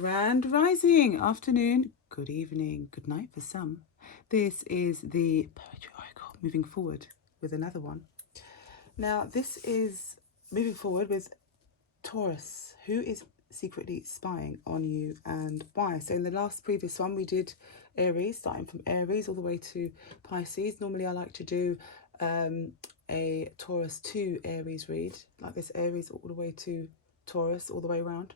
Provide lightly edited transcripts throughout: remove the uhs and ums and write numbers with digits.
Grand rising, afternoon, good evening, good night for some. This is the Poetry Oracle, moving forward with another one. Now, this is moving forward with Taurus, who is secretly spying on you and why. So in the previous one, we did Aries, starting from Aries all the way to Pisces. Normally I like to do a Taurus to Aries read, like this, Aries all the way to Taurus, all the way around.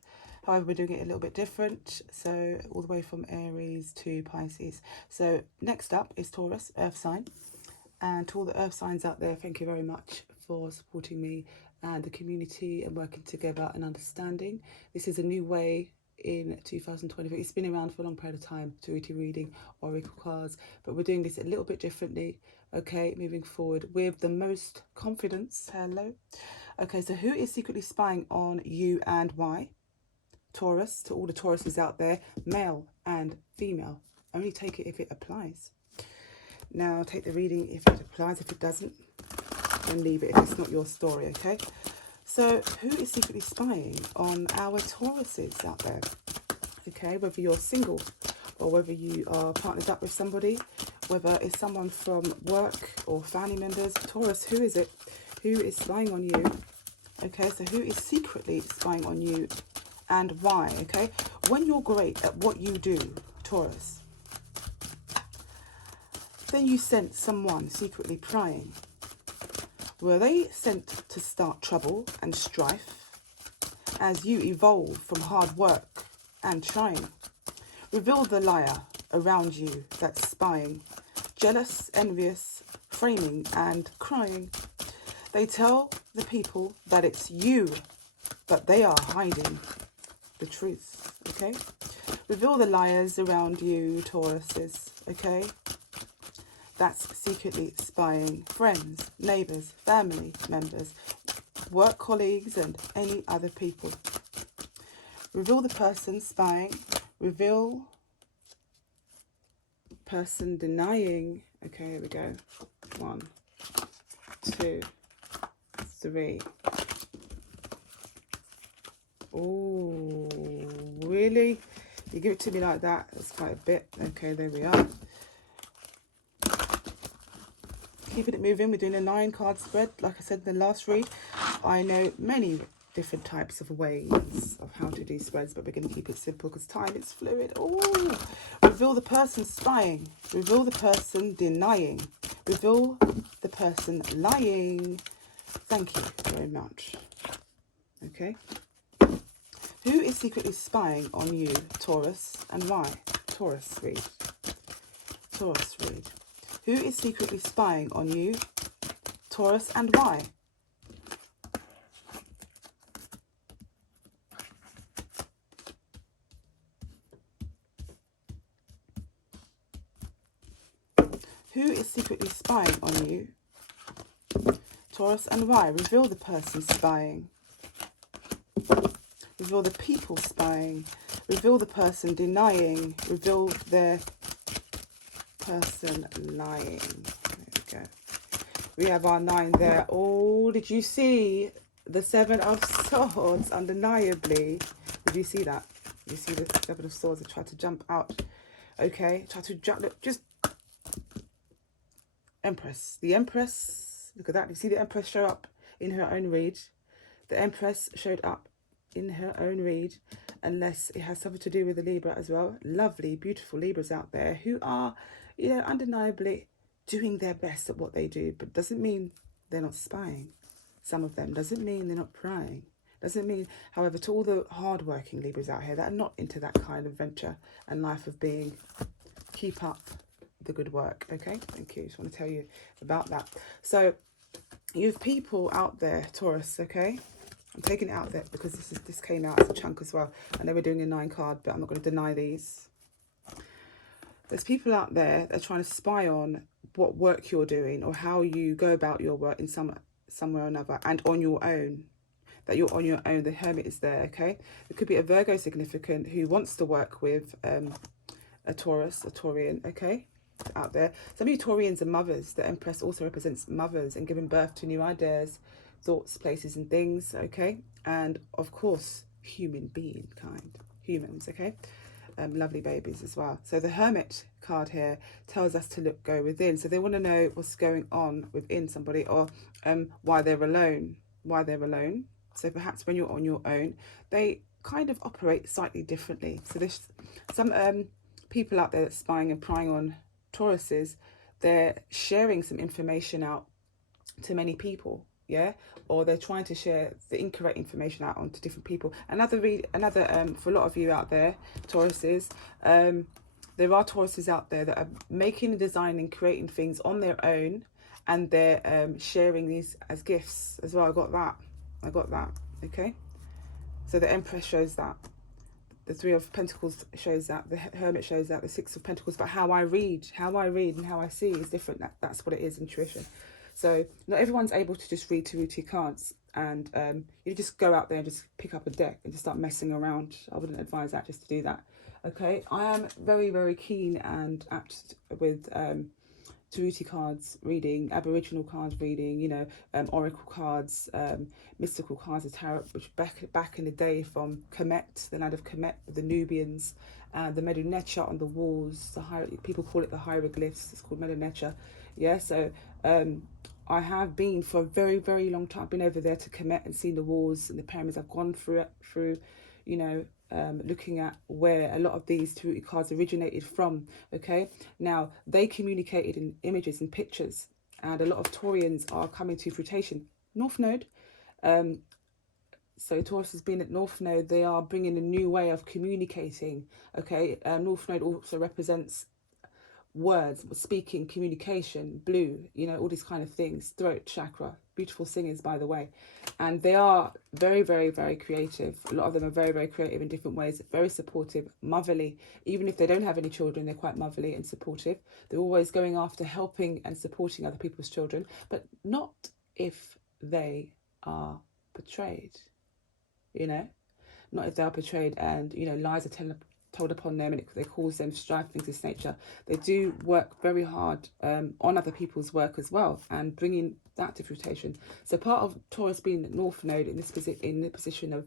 However, we're doing it a little bit different, so all the way from Aries to Pisces. So next up is Taurus, Earth sign. And to all the Earth signs out there, thank you very much for supporting me and the community and working together and understanding. This is a new way in 2024. It's been around for a long period of time, Tarot reading, oracle cards, but we're doing this a little bit differently, okay, moving forward with the most confidence. Hello. Okay, so who is secretly spying on you and why? Taurus, to all the Tauruses out there, male and female. Only take it if it applies. Now, take the reading if it applies. If it doesn't, then leave it if it's not your story, okay? So, who is secretly spying on our Tauruses out there? Okay, whether you're single or whether you are partnered up with somebody, whether it's someone from work or family members. Taurus, who is it? Who is spying on you? Okay, so who is secretly spying on you and why? Okay, when you're great at what you do, Taurus, then you sense someone secretly prying. Were they sent to start trouble and strife as you evolve from hard work and trying? Reveal the liar around you that's spying, jealous, envious, framing and crying. They tell the people that it's you, but they are hiding the truth, okay? Reveal the liars around you, Tauruses, okay? That's secretly spying friends, neighbours, family members, work colleagues and any other people. Reveal the person spying. Reveal person denying. Okay, here we go. 1, 2, 3. Oh, really? You give it to me like that? That's quite a bit. Okay, there we are. Keeping it moving, we're doing a 9-card spread. Like I said in the last read, I know many different types of ways of how to do spreads, but we're going to keep it simple because time is fluid. Oh, reveal the person spying. Reveal the person denying. Reveal the person lying. Thank you very much. Okay. Who is secretly spying on you, Taurus, and why? Taurus read. Taurus read. Who is secretly spying on you, Taurus, and why? Who is secretly spying on you, Taurus, and why? Reveal the person spying. Reveal the people spying. Reveal the person denying. Reveal their person lying. There we go. We have our 9 there. Oh, did you see the 7 of Swords? Undeniably. Did you see that? You see the 7 of Swords? I tried to jump out. Okay, try to jump. Look, just Empress. The Empress. Look at that. You see the Empress show up in her own read. The Empress showed up in her own read, unless it has something to do with the Libra as well. Lovely, beautiful Libras out there who are, you know, undeniably doing their best at what they do, but doesn't mean they're not spying. Some of them doesn't mean they're not prying. Doesn't mean, however, to all the hard-working Libras out here that are not into that kind of venture and life of being, keep up the good work. Okay, thank you. Just want to tell you about that. So you have people out there, Taurus. Okay, I'm taking it out there because this came out as a chunk as well. I know we're doing a 9-card, but I'm not going to deny these. There's people out there that are trying to spy on what work you're doing or how you go about your work in some way or another, and on your own. That you're on your own. The Hermit is there, okay? It could be a Virgo significant who wants to work with a Taurus, a Taurian, okay? Out there. Some of you Taurians are mothers. The Empress also represents mothers and giving birth to new ideas, thoughts, places and things, okay? And of course, human being kind. humans, okay? Lovely babies as well. So the Hermit card here tells us to go within. So they want to know what's going on within somebody, or why they're alone. So perhaps when you're on your own, they kind of operate slightly differently. So there's some people out there that's spying and prying on Tauruses. They're sharing some information out to many people, yeah, or they're trying to share the incorrect information out onto different people. Another for a lot of you out there, Tauruses, there are Tauruses out there that are making and designing, creating things on their own, and they're sharing these as gifts as well. I got that. Okay, so the Empress shows that, the Three of Pentacles shows that, the Hermit shows that, the Six of Pentacles. But how I read and how I see is different. That's what it is, intuition. So not everyone's able to just read Taroot cards, and you just go out there and just pick up a deck and just start messing around. I wouldn't advise that, just to do that. Okay, I am very, very keen and apt with Taroot cards reading, Aboriginal cards reading, you know, oracle cards, mystical cards of tarot, which back in the day from Kemet, the land of Kemet, with the Nubians, the Medu on the walls. People call it the hieroglyphs. It's called Medu. Yeah, so I have been for a very, very long time. I've been over there to Kemet and seen the walls and the pyramids. I've gone through, you know, looking at where a lot of these Taroot cards originated from. Okay, now they communicated in images and pictures, and a lot of Taurians are coming to fruition. North Node, so Taurus has been at North Node. They are bringing a new way of communicating. Okay, North Node also represents words, speaking, communication, blue, you know, all these kind of things, throat chakra. Beautiful singers, by the way. And they are very, very, very creative. A lot of them are very, very creative in different ways, very supportive, motherly. Even if they don't have any children, they're quite motherly and supportive. They're always going after helping and supporting other people's children, but not if they are portrayed, you know, not if they are portrayed and, you know, lies are told upon them, and they cause them strife, things of this nature. They do work very hard on other people's work as well, and bringing that to fruition. So part of Taurus being North Node in the position of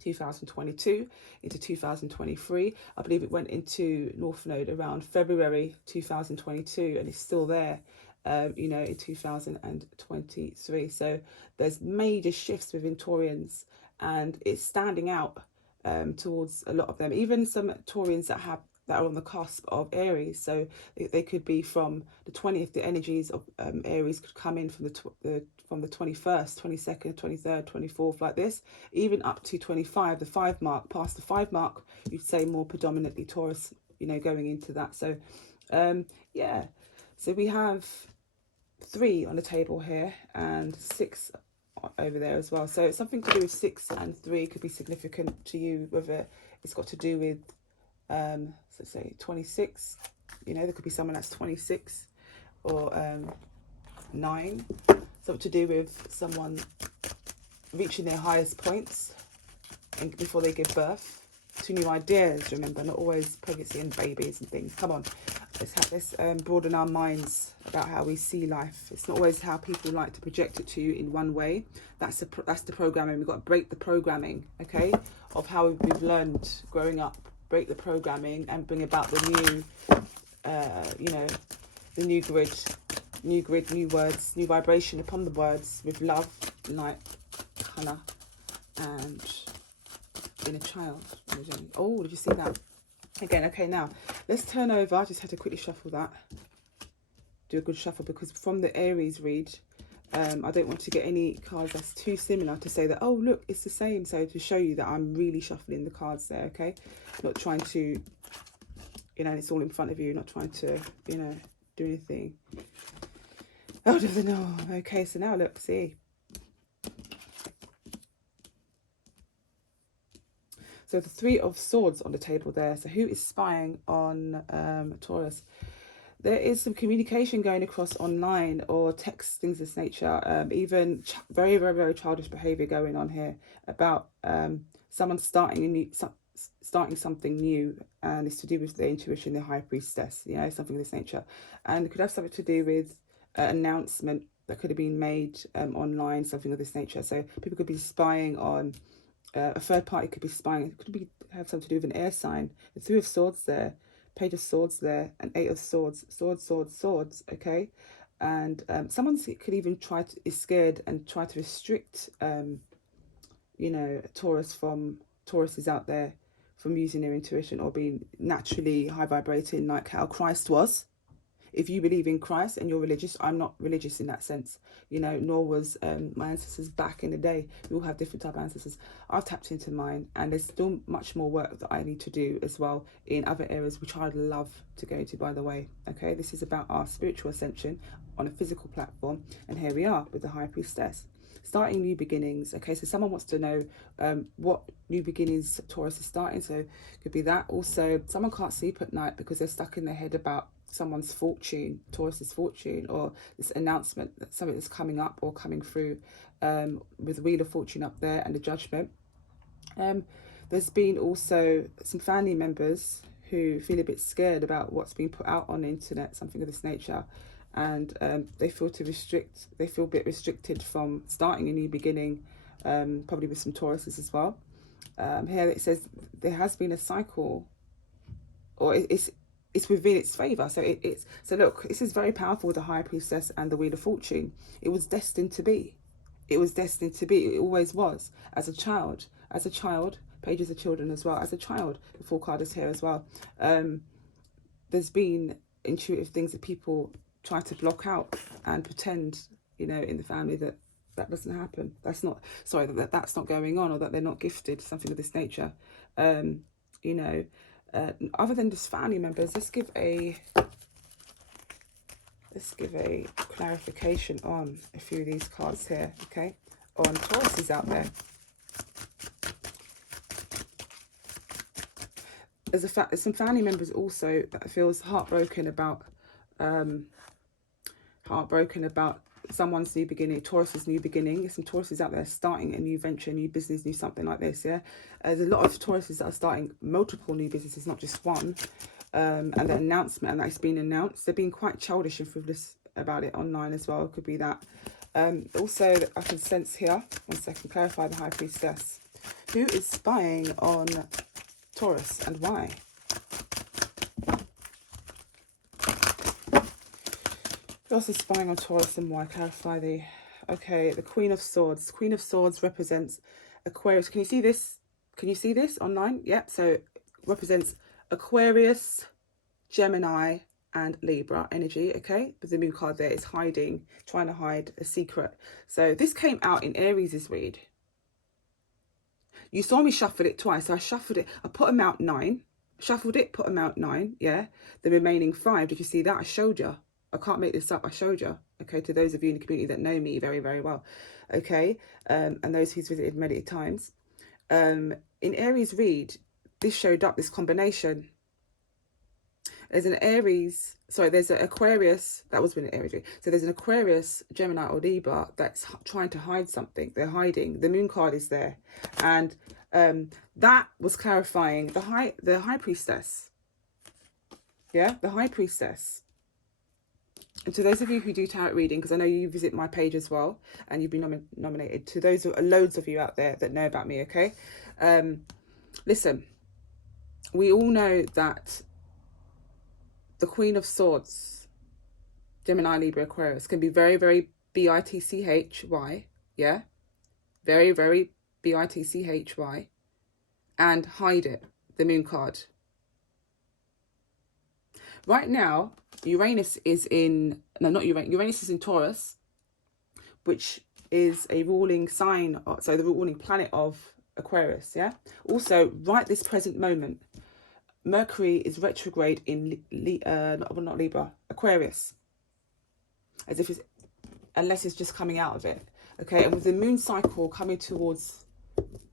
2022 into 2023, I believe it went into North Node around February 2022, and it's still there, you know, in 2023. So there's major shifts within Taurians, and it's standing out towards a lot of them, even some Taurians that are on the cusp of Aries. So they could be from the 20th. The energies of Aries could come in from the 21st, 22nd, 23rd, 24th, like this, even up to 25, the 5 mark. Past the 5 mark, you'd say more predominantly Taurus, you know, going into that. So yeah, so we have 3 on the table here and 6 over there as well. So it's something to do with 6 and 3 could be significant to you, whether it's got to do with so say 26, you know, there could be someone that's 26, or 9, something to do with someone reaching their highest points and before they give birth to new ideas. Remember, not always pregnancy and babies and things. Come on, let's broaden our minds about how we see life. It's not always how people like to project it to you in one way. That's the programming. We've got to break the programming, okay, of how we've learned growing up. Break the programming and bring about the new, you know, the new grid, new words, new vibration upon the words with love, light, colour, and inner child. Oh, did you see that? Again, okay, now let's turn over. I just had to quickly shuffle that. Do a good shuffle, because from the Aries read, I don't want to get any cards that's too similar to say that, oh, look, it's the same. So to show you that I'm really shuffling the cards there, okay? Not trying to, you know, it's all in front of you, not trying to, you know, do anything. Oh, doesn't know. Okay, so now look, see. So the 3 of Swords on the table there. So who is spying on Taurus? There is some communication going across online or text, things of this nature. Even very, very, very childish behaviour going on here about someone starting something new, and it's to do with their intuition, their high priestess, you know, something of this nature. And it could have something to do with an announcement that could have been made online, something of this nature. So people could be spying on a third party could be spying. It could have something to do with an air sign. The Three of Swords there, Page of Swords there, and Eight of Swords, swords, okay? And someone could even is scared and try to restrict, you know, Tauruses out there from using their intuition or being naturally high vibrating like how Christ was. If you believe in Christ and you're religious, I'm not religious in that sense, you know, nor was my ancestors back in the day. We all have different type of ancestors. I've tapped into mine, and there's still much more work that I need to do as well in other areas, which I'd love to go to, by the way. Okay, this is about our spiritual ascension on a physical platform, and here we are with the High Priestess. Starting new beginnings. Okay, so someone wants to know what new beginnings Taurus is starting. So it could be that. Also, someone can't sleep at night because they're stuck in their head about someone's fortune, Taurus's fortune, or this announcement that something is coming up or coming through, with the Wheel of Fortune up there and the Judgment. There's been also some family members who feel a bit scared about what's being put out on the internet, something of this nature, and they feel a bit restricted from starting a new beginning, probably with some Tauruses as well. Here it says there has been a cycle, or it's within its favor. So look, this is very powerful with the High Priestess and the Wheel of Fortune. It was destined to be. It was destined to be. It always was. As a child, pages of children as well. As a child, the Four card is here as well. There's been intuitive things that people try to block out and pretend, you know, in the family that doesn't happen. That's not going on, or that they're not gifted, something of this nature. You know, other than just family members, let's give a clarification on a few of these cards here, okay, on Tauruses out there. There's some family members also that feels heartbroken about someone's new beginning, Taurus's new beginning. There's some Tauruses out there starting a new venture, new business, new something like this, yeah. There's a lot of Tauruses that are starting multiple new businesses, not just one. And the announcement, and that's been announced. They're being quite childish and frivolous about it online as well. It could be that. Also, I can sense here, one second, clarify the High Priestess. Who is spying on Taurus and why? Who else is spying on Taurus and why? Clarify the... Okay, the Queen of Swords. Queen of Swords represents Aquarius. Can you see this? Can you see this online? Yep, so it represents Aquarius, Gemini, and Libra energy, okay? But the moon card there is hiding, trying to hide a secret. So this came out in Aries' read. You saw me shuffle it twice. So I shuffled it. I put them out 9. Shuffled it, put them out 9, yeah? The remaining 5, did you see that? I showed you. I can't make this up. I showed you, okay, to those of you in the community that know me very, very well, okay, and those who's visited many times. In Aries read, this showed up, this combination. There's an Aries, sorry, there's an Aquarius, that was when Aries read. So there's an Aquarius, Gemini or Libra that's trying to hide something. They're hiding. The moon card is there. And that was clarifying the High Priestess. Yeah, the High Priestess. And to those of you who do tarot reading, because I know you visit my page as well, and you've been nominated, to those, loads of you out there that know about me, okay? Listen, we all know that the Queen of Swords, Gemini, Libra, Aquarius, can be very, very bitchy, yeah? Very, very bitchy, and hide it, the moon card. Right now, Uranus is in, no, not Uranus, Uranus is in Taurus, which is a ruling sign, so the ruling planet of Aquarius, yeah? Also, right this present moment, Mercury is retrograde in, not Libra, Aquarius. As if it's, unless it's just coming out of it, okay? And with the moon cycle coming towards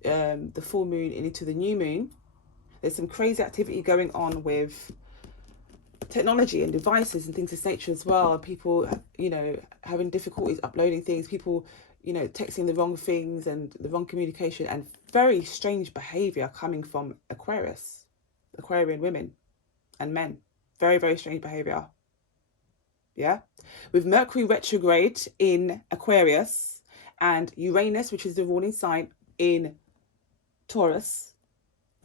the full moon and into the new moon, there's some crazy activity going on with technology and devices and things of this nature as well. People, you know, having difficulties uploading things, people, you know, texting the wrong things and the wrong communication, and very strange behavior coming from Aquarian women and men. Very, very strange behavior. Yeah. With Mercury retrograde in Aquarius and Uranus, which is the ruling sign, in Taurus,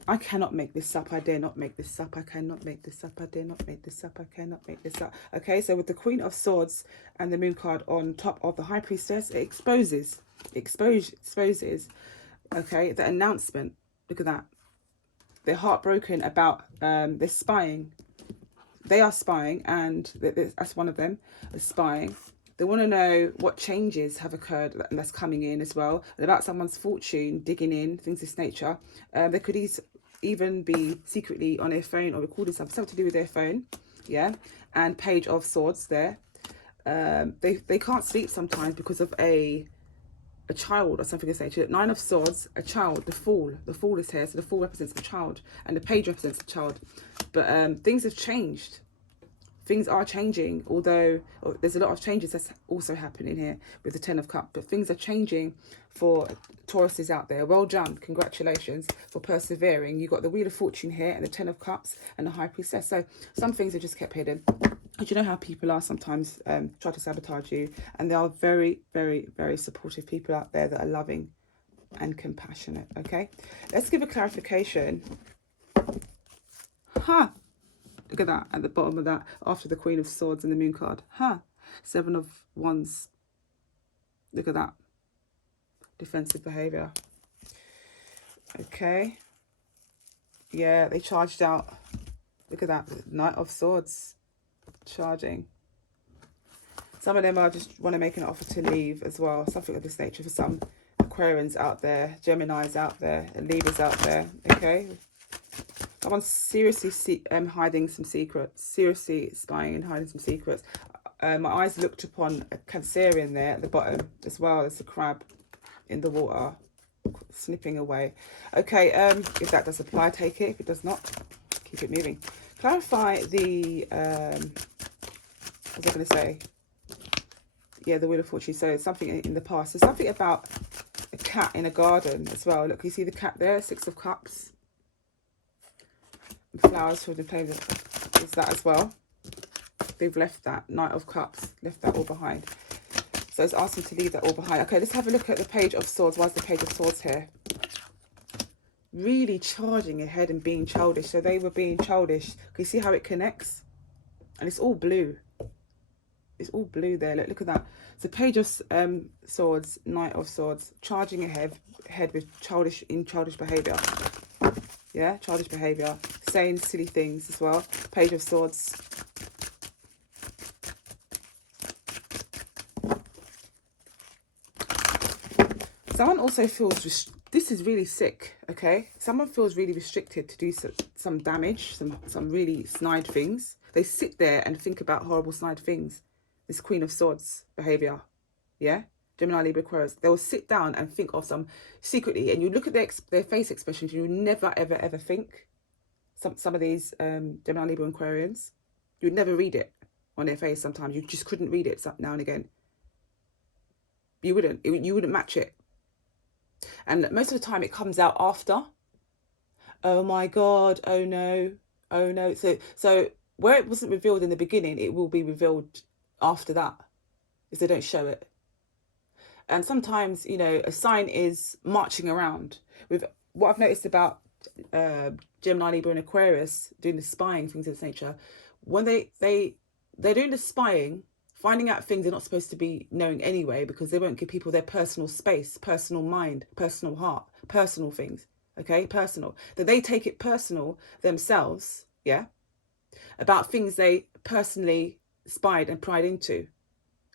I cannot make this up. I dare not make this up. I cannot make this up. I dare not make this up. I cannot make this up. Okay, so with the Queen of Swords and the Moon card on top of the High Priestess, it exposes, okay, the announcement. Look at that. They're heartbroken about, they're spying. They are spying, and that's one of them, is spying. They want to know what changes have occurred and that's coming in as well, and about someone's fortune, digging in, things of this nature. They could even be secretly on their phone or recording something to do with their phone, yeah. And Page of Swords there. They can't sleep sometimes because of a child or something of this nature. Nine of Swords, a child, the Fool. The Fool is here, so the Fool represents a child, and the Page represents a child. But things have changed. Things are changing, although there's a lot of changes that's also happening here with the Ten of Cups. But things are changing for Tauruses out there. Well done. Congratulations for persevering. You got the Wheel of Fortune here and the Ten of Cups and the High Priestess. So some things are just kept hidden. And you know how people are sometimes try to sabotage you. And there are very, very, very supportive people out there that are loving and compassionate. Okay, let's give a clarification. Look at that, at the bottom of that, after the Queen of Swords and the Moon card. Seven of Wands. Look at that. Defensive behaviour. Okay. Yeah, they charged out. Look at that. Knight of Swords. Charging. Some of them are just want to make an offer to leave as well. Something of this nature for some Aquarians out there. Geminis out there. And Libras out there. Okay. Someone's seriously hiding some secrets. Seriously spying and hiding some secrets. My eyes looked upon a Cancerian there at the bottom as well. There's a crab in the water snipping away. Okay, if that does apply, take it. If it does not, keep it moving. Clarify the, what was I going to say? Yeah, the Wheel of Fortune. So something in the past. There's something about a cat in a garden as well. Look, you see the cat there? Six of Cups. Flowers, children playing with, is that as well. They've left that. Knight of Cups, left that all behind. So it's asking to leave that all behind. Okay, let's have a look at the Page of Swords. Why is the Page of Swords here? Really charging ahead and being childish. So they were being childish. Can you see how it connects? And it's all blue. It's all blue there. Look at that. So Page of Swords, Knight of Swords, charging ahead with childish behaviour. Yeah, childish behaviour, saying silly things as well. Page of Swords. Someone also feels, this is really sick, okay? Someone feels really restricted to do some damage, some really snide things. They sit there and think about horrible snide things. This Queen of Swords behaviour, yeah? Gemini, Libra, Aquarius, they will sit down and think of some secretly, and you look at their face expressions, you never, ever, ever think. Some of these Gemini, Libra, and Aquarians, you'd never read it on their face sometimes. You just couldn't read it now and again. You wouldn't match it. And most of the time it comes out after. Oh my God, oh no, oh no. So where it wasn't revealed in the beginning, it will be revealed after that, if they don't show it. And sometimes, you know, a sign is marching around. With what I've noticed about Gemini, Libra, and Aquarius doing the spying, things of this nature, when they're doing the spying, finding out things they're not supposed to be knowing anyway, because they won't give people their personal space, personal mind, personal heart, personal things, okay, personal. That they take it personal themselves, yeah, about things they personally spied and pried into.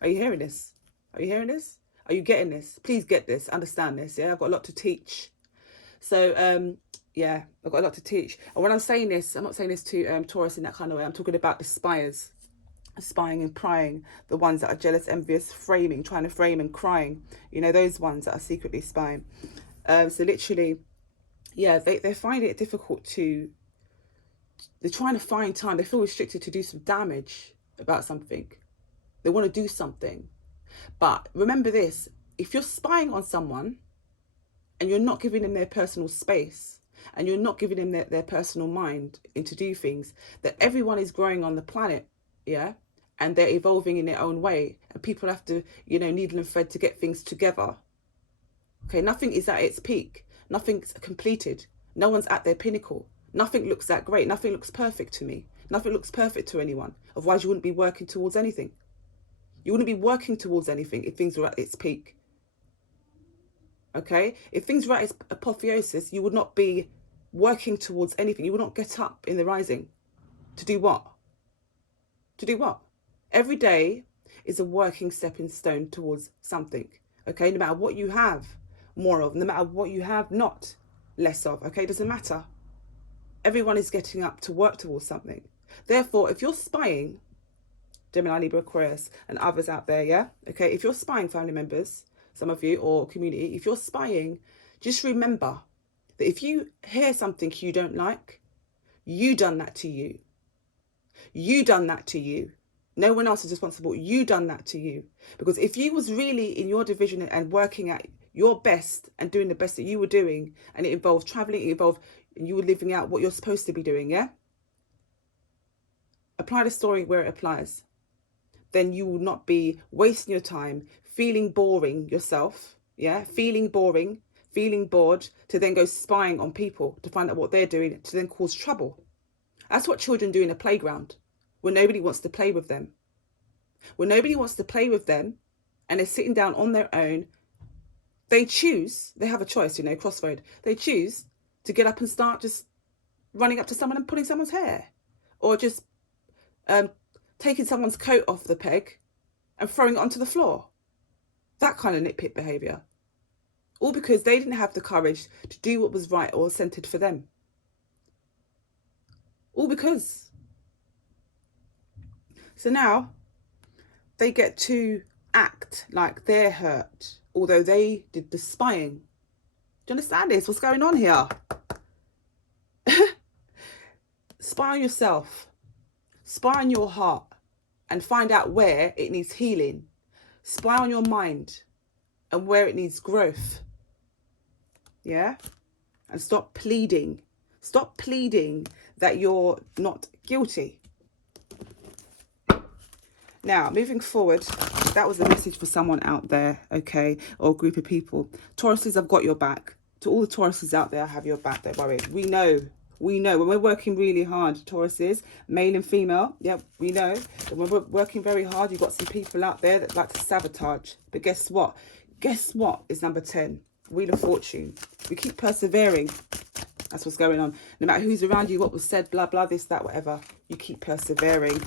Are you hearing this? Are you hearing this? Are you getting this? Please get this, understand this, yeah? I've got a lot to teach. So, yeah, I've got a lot to teach. And when I'm saying this, I'm not saying this to Taurus in that kind of way. I'm talking about the spyers, spying and prying, the ones that are jealous, envious, framing, trying to frame and crying. You know, those ones that are secretly spying. So literally, yeah, they find it difficult to, they're trying to find time. They feel restricted to do some damage about something. They want to do something. But remember this, if you're spying on someone and you're not giving them their personal space and you're not giving them their personal mind to do things, that everyone is growing on the planet, yeah? And they're evolving in their own way. And people have to, you know, needle and thread to get things together. Okay, nothing is at its peak. Nothing's completed. No one's at their pinnacle. Nothing looks that great. Nothing looks perfect to me. Nothing looks perfect to anyone. Otherwise, you wouldn't be working towards anything. You wouldn't be working towards anything if things were at its peak. Okay? If things were at its apotheosis, you would not be working towards anything. You would not get up in the rising. To do what? To do what? Every day is a working stepping stone towards something. Okay? No matter what you have more of, no matter what you have not less of. Okay? It doesn't matter. Everyone is getting up to work towards something. Therefore, if you're spying, Gemini, Libra, Aquarius, and others out there, yeah? Okay, if you're spying, family members, some of you, or community, if you're spying, just remember that if you hear something you don't like, you done that to you. You done that to you. No one else is responsible. You done that to you. Because if you was really in your division and working at your best and doing the best that you were doing, and it involved traveling, it involved you were living out what you're supposed to be doing, yeah? Apply the story where it applies. Then you will not be wasting your time feeling boring yourself, yeah? Feeling boring, feeling bored, to then go spying on people to find out what they're doing, to then cause trouble. That's what children do in a playground, when nobody wants to play with them. When nobody wants to play with them and they're sitting down on their own, they choose, they have a choice, you know, crossroad. They choose to get up and start just running up to someone and pulling someone's hair, or just taking someone's coat off the peg and throwing it onto the floor. That kind of nitpick behaviour. All because they didn't have the courage to do what was right or centred for them. All because. So now they get to act like they're hurt, although they did the spying. Do you understand this? What's going on here? Spy on yourself. Spy on your heart and find out where it needs healing. Spy on your mind and where it needs growth. Yeah? And stop pleading. Stop pleading that you're not guilty. Now, moving forward, that was a message for someone out there, okay, or a group of people. Tauruses, I've got your back. To all the Tauruses out there, I have your back, don't worry. We know when we're working really hard, Tauruses, male and female, yeah, we know that when we're working very hard, you've got some people out there that like to sabotage. But guess what? Guess what is number 10? Wheel of Fortune. We keep persevering. That's what's going on. No matter who's around you, what was said, blah, blah, this, that, whatever. You keep persevering.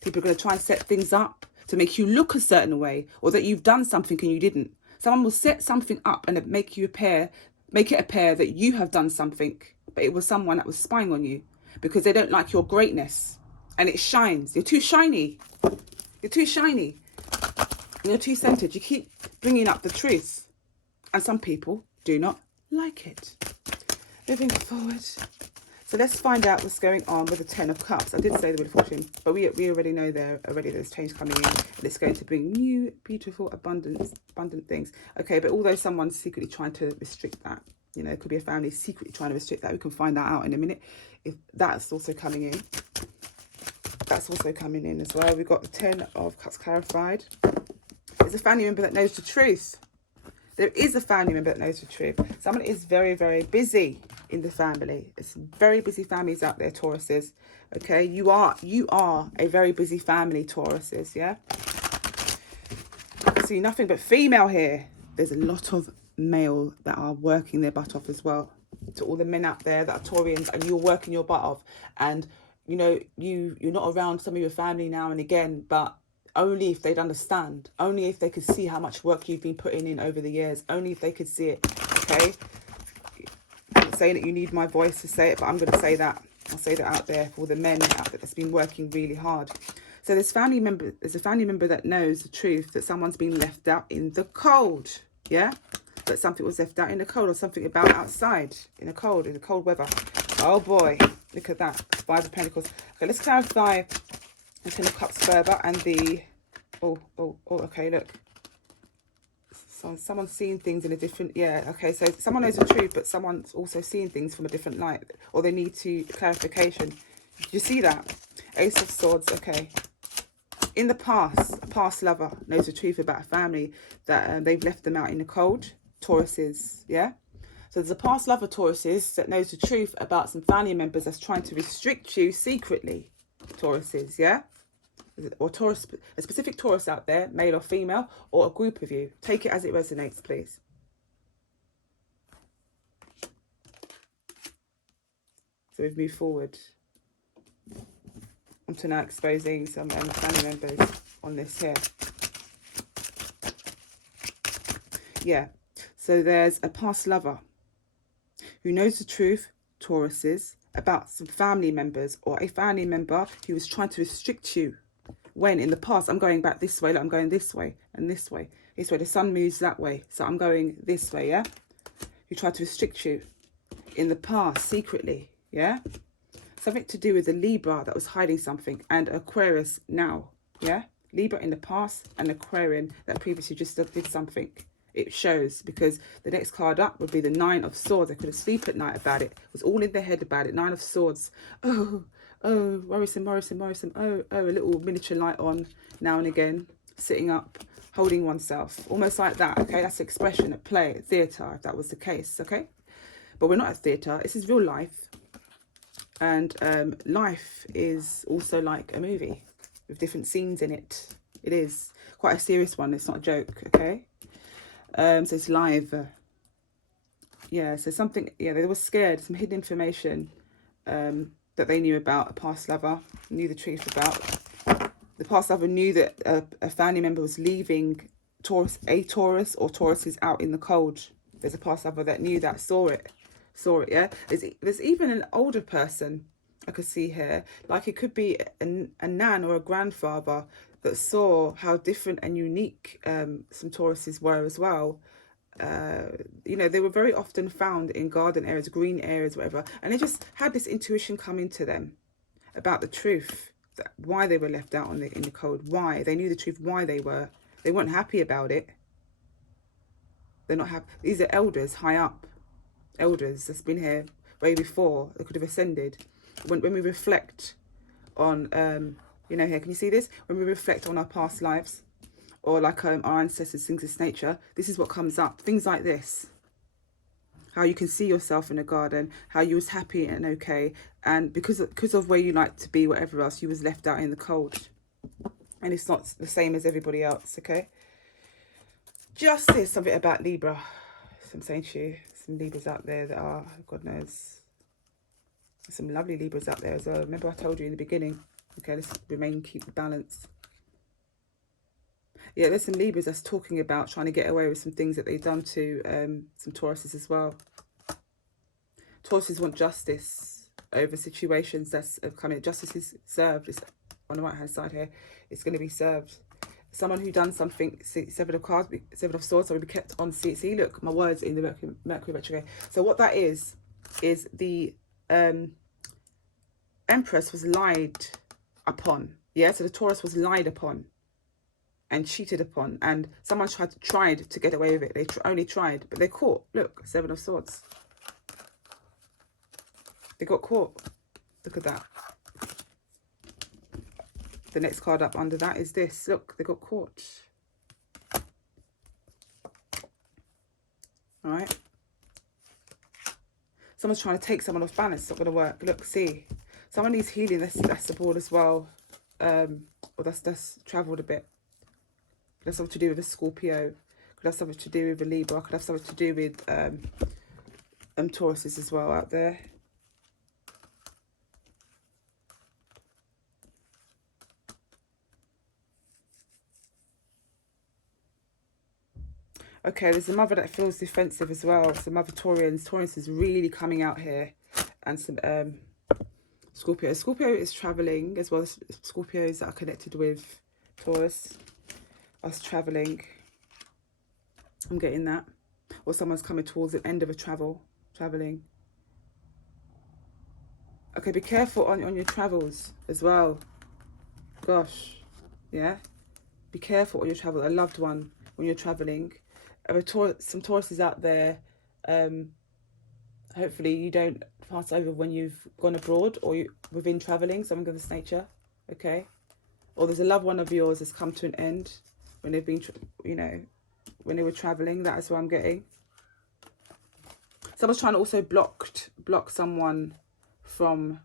People are going to try and set things up to make you look a certain way, or that you've done something and you didn't. Someone will set something up and make it appear that you have done something, but it was someone that was spying on you because they don't like your greatness, and it shines. You're too shiny. You're too shiny. And you're too centered. You keep bringing up the truth, and some people do not like it. Moving forward. So let's find out what's going on with the 10 of Cups. I did say the Wheel of Fortune, but we already know there's change coming in, and it's going to bring new, beautiful, abundant things. Okay, but although someone's secretly trying to restrict that, you know, it could be a family secretly trying to restrict that. We can find that out in a minute. If that's also coming in. That's also coming in as well. We've got the 10 of Cups clarified. There's a family member that knows the truth. There is a family member that knows the truth. Someone is very, very busy in the family. It's very busy families out there, Tauruses. Okay, you are a very busy family, Tauruses. Yeah. I see nothing but female here. There's a lot of male that are working their butt off as well. To all the men out there that are Taurians, and you're working your butt off, and you know you're not around some of your family now and again, but only if they'd understand, only if they could see how much work you've been putting in over the years, only if they could see it. Okay, I'm not saying that you need my voice to say it, but I'm going to say that. I'll say that out there for the men out there that's been working really hard. So there's a family member that knows the truth, that someone's been left out in the cold. Yeah, that something was left out in the cold, or something about outside in the cold weather. Oh boy, look at that. 5 of Pentacles. Okay, let's clarify the 10 of Cups further, and the okay, look, so someone's seeing things in a different, yeah, okay, so someone knows the truth, but someone's also seeing things from a different light, or they need to clarification. Did you see that? Ace of Swords. Okay, in the past, a past lover knows the truth about a family that they've left them out in the cold. Tauruses, yeah. So there's a past lover, Tauruses, that knows the truth about some family members that's trying to restrict you secretly, Tauruses, yeah? Or Taurus, a specific Taurus out there, male or female, or a group of you. Take it as it resonates, please. So we've moved forward. I'm to now exposing some family members on this here. Yeah, so there's a past lover who knows the truth, Tauruses, about some family members or a family member who was trying to restrict you. When in the past, I'm going back this way, like I'm going this way and this way. This way, the sun moves that way. So I'm going this way, yeah? Who tried to restrict you in the past, secretly, yeah? Something to do with a Libra that was hiding something and Aquarius now, yeah? Libra in the past and Aquarian that previously just did something. It shows, because the next card up would be the Nine of Swords. I couldn't sleep at night about it. It was all in their head about it. Nine of Swords. Oh, worrisome. Oh, a little miniature light on now and again. Sitting up, holding oneself. Almost like that, okay? That's expression at play, at theatre, if that was the case, okay? But we're not at theatre. This is real life. And life is also like a movie with different scenes in it. It is quite a serious one. It's not a joke, okay? So it's live. Yeah, so something, yeah, they were scared. Some hidden information that they knew about a past lover, knew the truth about. The past lover knew that a family member was leaving a Taurus or Tauruses out in the cold. There's a past lover that knew that, saw it, yeah. There's even an older person I could see here, like it could be a nan or a grandfather that saw how different and unique some Tauruses were as well. You know, they were very often found in garden areas, green areas, whatever, and they just had this intuition come into them about the truth, that why they were left out in the cold. Why they knew the truth, why they weren't happy about it. They're not happy. These are elders high up, elders that's been here way before. They could have ascended. When we reflect on you know, here, can you see this? When we reflect on our past lives, or like our ancestors, things of this nature, this is what comes up. Things like this. How you can see yourself in a garden, how you was happy and okay, and because of where you like to be, whatever else, you was left out in the cold. And it's not the same as everybody else, okay? Justice, something about Libra. So I'm saying to you, some Libras out there that are, God knows, some lovely Libras out there as well. Remember I told you in the beginning, okay, let's keep the balance. Yeah, there's some Libras that's talking about trying to get away with some things that they've done to some Tauruses as well. Tauruses want justice over situations that's coming. Justice is served. It's on the right hand side here. It's going to be served. Someone who done something, Seven of Cards, Seven of Swords, so will be kept on. See, look, my words in the Mercury retrograde. So what that is the Empress was lied upon. Yeah, so the Taurus was lied upon and cheated upon, and someone tried to get away with it. They only tried, but they're caught. Look, Seven of Swords. They got caught. Look at that. The next card up under that is this. Look, they got caught. All right. Someone's trying to take someone off balance. It's not going to work. Look, see. Someone needs healing. That's abroad as well. Or that's travelled a bit. Could have something to do with a Scorpio. Could have something to do with a Libra. Could have something to do with Tauruses as well out there. Okay, there's a mother that feels defensive as well. So mother Taurians. Taurus is really coming out here. And some Scorpio. Scorpio is travelling as well as Scorpios that are connected with Taurus. Us travelling. I'm getting that. Or someone's coming towards the end of a travelling. Okay, be careful on your travels as well. Gosh, yeah. Be careful on your travel. A loved one when you're travelling. Some Tauruses out there. Hopefully you don't pass over when you've gone abroad or within travelling. Something of this nature. Okay. Or there's a loved one of yours that's come to an end when they've been, you know, when they were travelling. That is what I'm getting. Someone's trying to also block someone from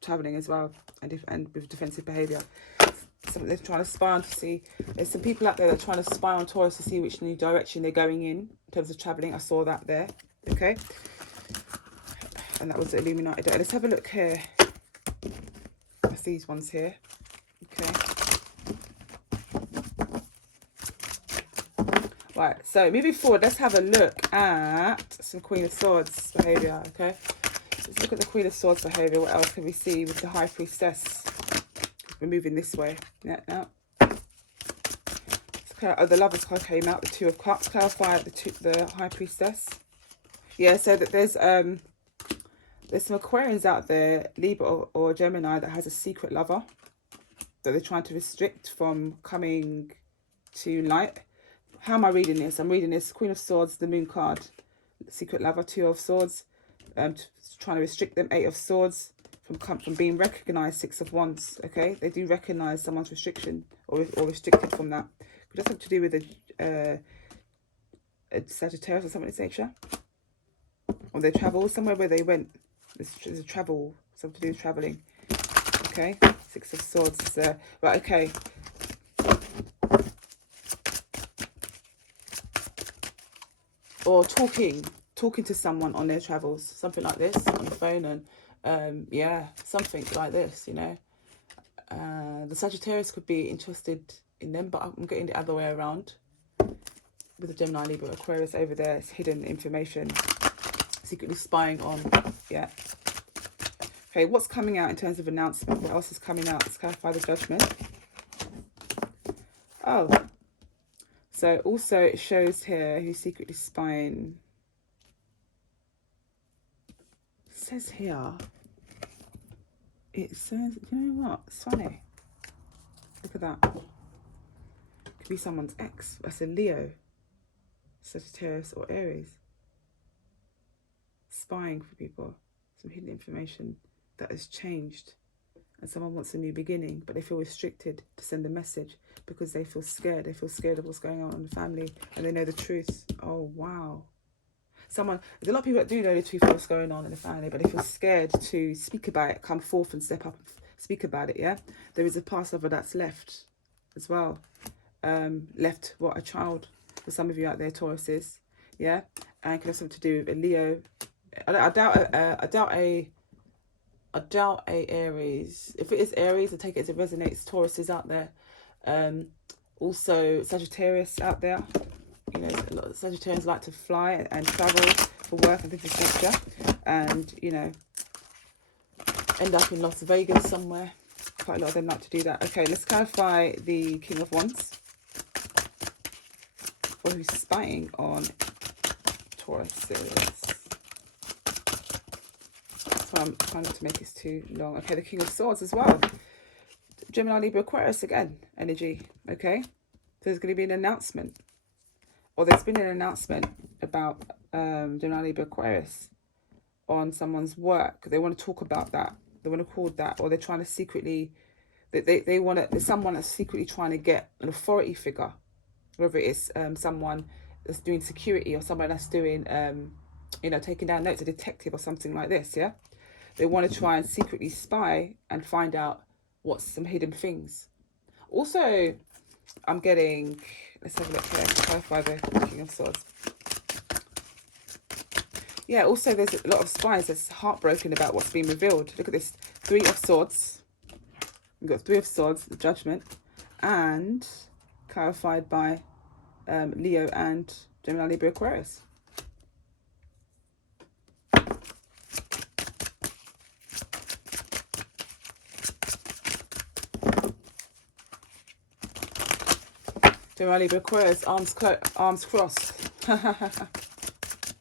traveling as well, and with defensive behavior. Something they're trying to spy on to see. There's some people out there that are trying to spy on Taurus to see which new direction they're going in terms of traveling. I saw that there. Okay. And that was the Illuminati. Let's have a look here. That's these ones here. Okay. Right, so moving forward, let's have a look at some Queen of Swords behaviour, okay? Let's look at the Queen of Swords behaviour. What else can we see with the High Priestess? We're moving this way. Yeah, yeah. Oh, the Lovers card came out, the Two of Cups. Clarify the High Priestess. Yeah, so that there's some Aquarians out there, Libra or Gemini, that has a secret lover that they're trying to restrict from coming to light. How am I reading this? I'm reading this Queen of Swords, the Moon card, secret lover, Two of Swords, trying to restrict them, Eight of Swords, from being recognized, Six of Wands. Okay, they do recognize someone's restriction or restricted from that. Could that have to do with a Sagittarius or something of this nature? Or they travel somewhere where they went. There's a travel, something to do with traveling. Okay, Six of Swords is there. Right, okay. Or talking to someone on their travels, something like this on the phone, and yeah, something like this, you know. The Sagittarius could be interested in them, but I'm getting the other way around with the Gemini, Libra, Aquarius over there. It's hidden information, secretly spying on. Yeah. Okay, what's coming out in terms of announcement? What else is coming out? Let's clarify the Judgment. Oh, so also it shows here who's secretly spying. It says here. It says, you know what? It's funny. Look at that. Could be someone's ex. That's a Leo, Sagittarius, or Aries. Spying for people. Some hidden information that has changed. And someone wants a new beginning, but they feel restricted to send a message because they feel scared. They feel scared of what's going on in the family, and they know the truth. Oh, wow. There's a lot of people that do know the truth of what's going on in the family, but they feel scared to speak about it, come forth and step up and speak about it, yeah? There is a past lover that's left as well. Left, a child for some of you out there, Tauruses, yeah? And it could have something to do with a Leo. I doubt a Aries. If it is Aries, I take it as it resonates. Tauruses out there. Also Sagittarius out there. You know, a lot of Sagittarians like to fly and travel for work and things of this nature. And, you know, end up in Las Vegas somewhere. Quite a lot of them like to do that. Okay, let's clarify the King of Wands. Or who's spying on Tauruses. So I'm trying not to make this too long. Okay, the King of Swords as well. Gemini, Libra, Aquarius again, energy. Okay, so there's going to be an announcement. Or there's been an announcement about Gemini, Libra, Aquarius on someone's work. They want to talk about that. They want to record that. Or they're trying to secretly, they want to, there's someone that's secretly trying to get an authority figure. Whether it is someone that's doing security or someone that's doing, you know, taking down notes, a detective or something like this, yeah? They want to try and secretly spy and find out what's some hidden things. Also, I'm getting, let's have a look here, clarify the King of Swords. Yeah, also there's a lot of spies that's heartbroken about what's been revealed. Look at this, Three of Swords. We've got Three of Swords, the Judgment, and clarified by Leo and Gemini, Libra, Aquarius. Gemini, Libra, Aquarius, arms crossed.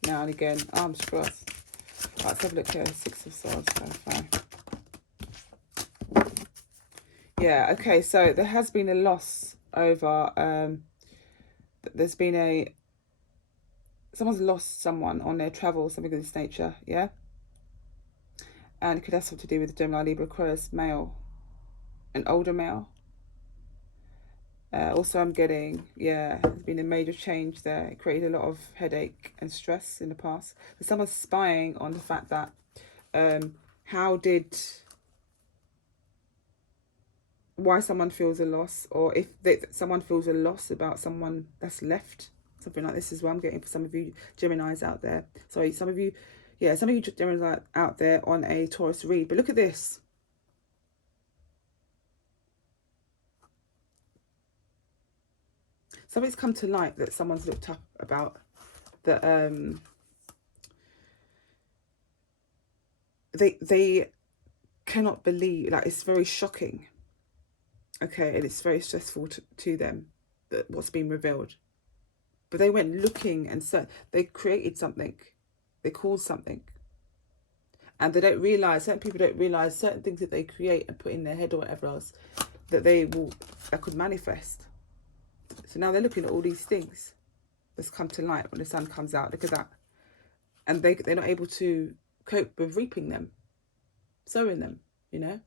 Now and again, arms crossed. Right, let's have a look here. Six of Swords, clarify. Yeah, okay, so there has been a loss over, there's been someone's lost someone on their travel, something of this nature, yeah? And it could have something to do with the Gemini, Libra, Aquarius male, an older male. Also, I'm getting, yeah, there's been a major change there. It created a lot of headache and stress in the past. But someone's spying on the fact that why someone feels a loss, or if someone feels a loss about someone that's left. Something like this is what I'm getting for some of you Geminis out there. Sorry, some of you Geminis out there on a Taurus read. But look at this. Something's come to light that someone's looked up about, that they cannot believe, like, it's very shocking, okay, and it's very stressful to them, that what's been revealed. But they went looking, and so they created something, they caused something, and they don't realize, certain people don't realize certain things that they create and put in their head or whatever else, that that could manifest. So now they're looking at all these things that's come to light when the sun comes out. Look at that. And they're not able to cope with reaping them, sowing them, you know.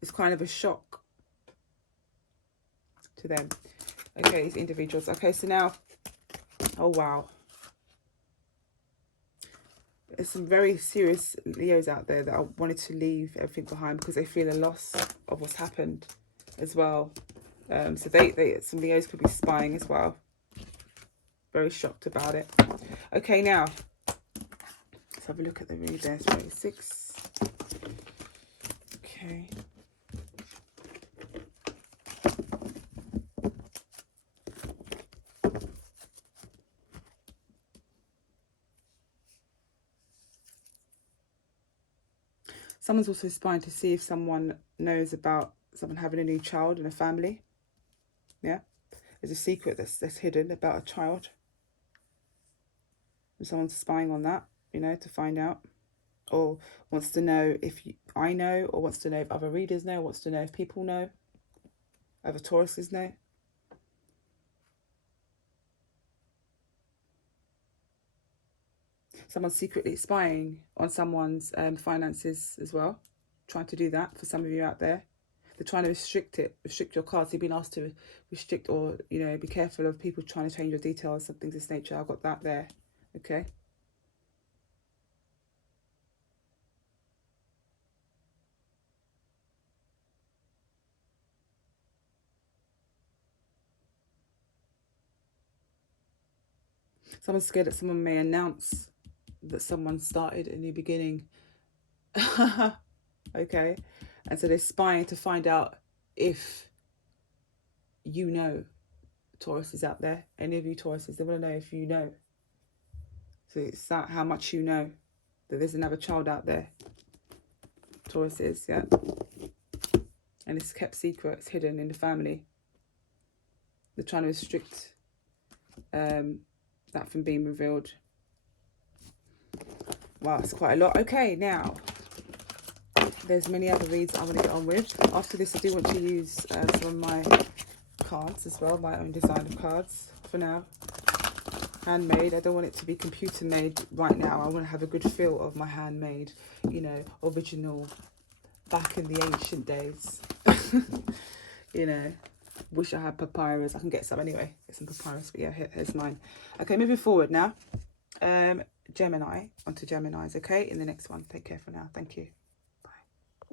It's kind of a shock to them. Okay, these individuals. Okay, so now, oh wow. There's some very serious Leos out there that I wanted to leave everything behind because they feel a loss of what's happened as well. So some Leos could be spying as well. Very shocked about it. Okay, now let's have a look at the read there. 26. Okay. Someone's also spying to see if someone knows about someone having a new child in a family. Yeah, there's a secret that's hidden about a child. And someone's spying on that, you know, to find out. Or wants to know if I know, or wants to know if other readers know, wants to know if people know, other Tauruses know. Someone's secretly spying on someone's finances as well. Trying to do that for some of you out there. They're trying to restrict your cards. You've been asked to restrict, or, you know, be careful of people trying to change your details, some things of this nature. I've got that there. Okay. Someone's scared that someone may announce that someone started a new beginning. Okay. And so they're spying to find out if you know Tauruses out there. Any of you Tauruses, they want to know if you know. So it's that, how much you know that there's another child out there. Tauruses, yeah. And it's kept secret, it's hidden in the family. They're trying to restrict that from being revealed. Wow, it's quite a lot. Okay, now there's many other reads I want to get on with. After this, I do want to use some of my cards as well, my own design of cards for now. Handmade. I don't want it to be computer made right now. I want to have a good feel of my handmade, you know, original, back in the ancient days. You know, wish I had papyrus. I can get some anyway. Get some papyrus, but yeah, here's mine. Okay, moving forward now. Gemini, onto Geminis, okay, in the next one. Take care for now. Thank you.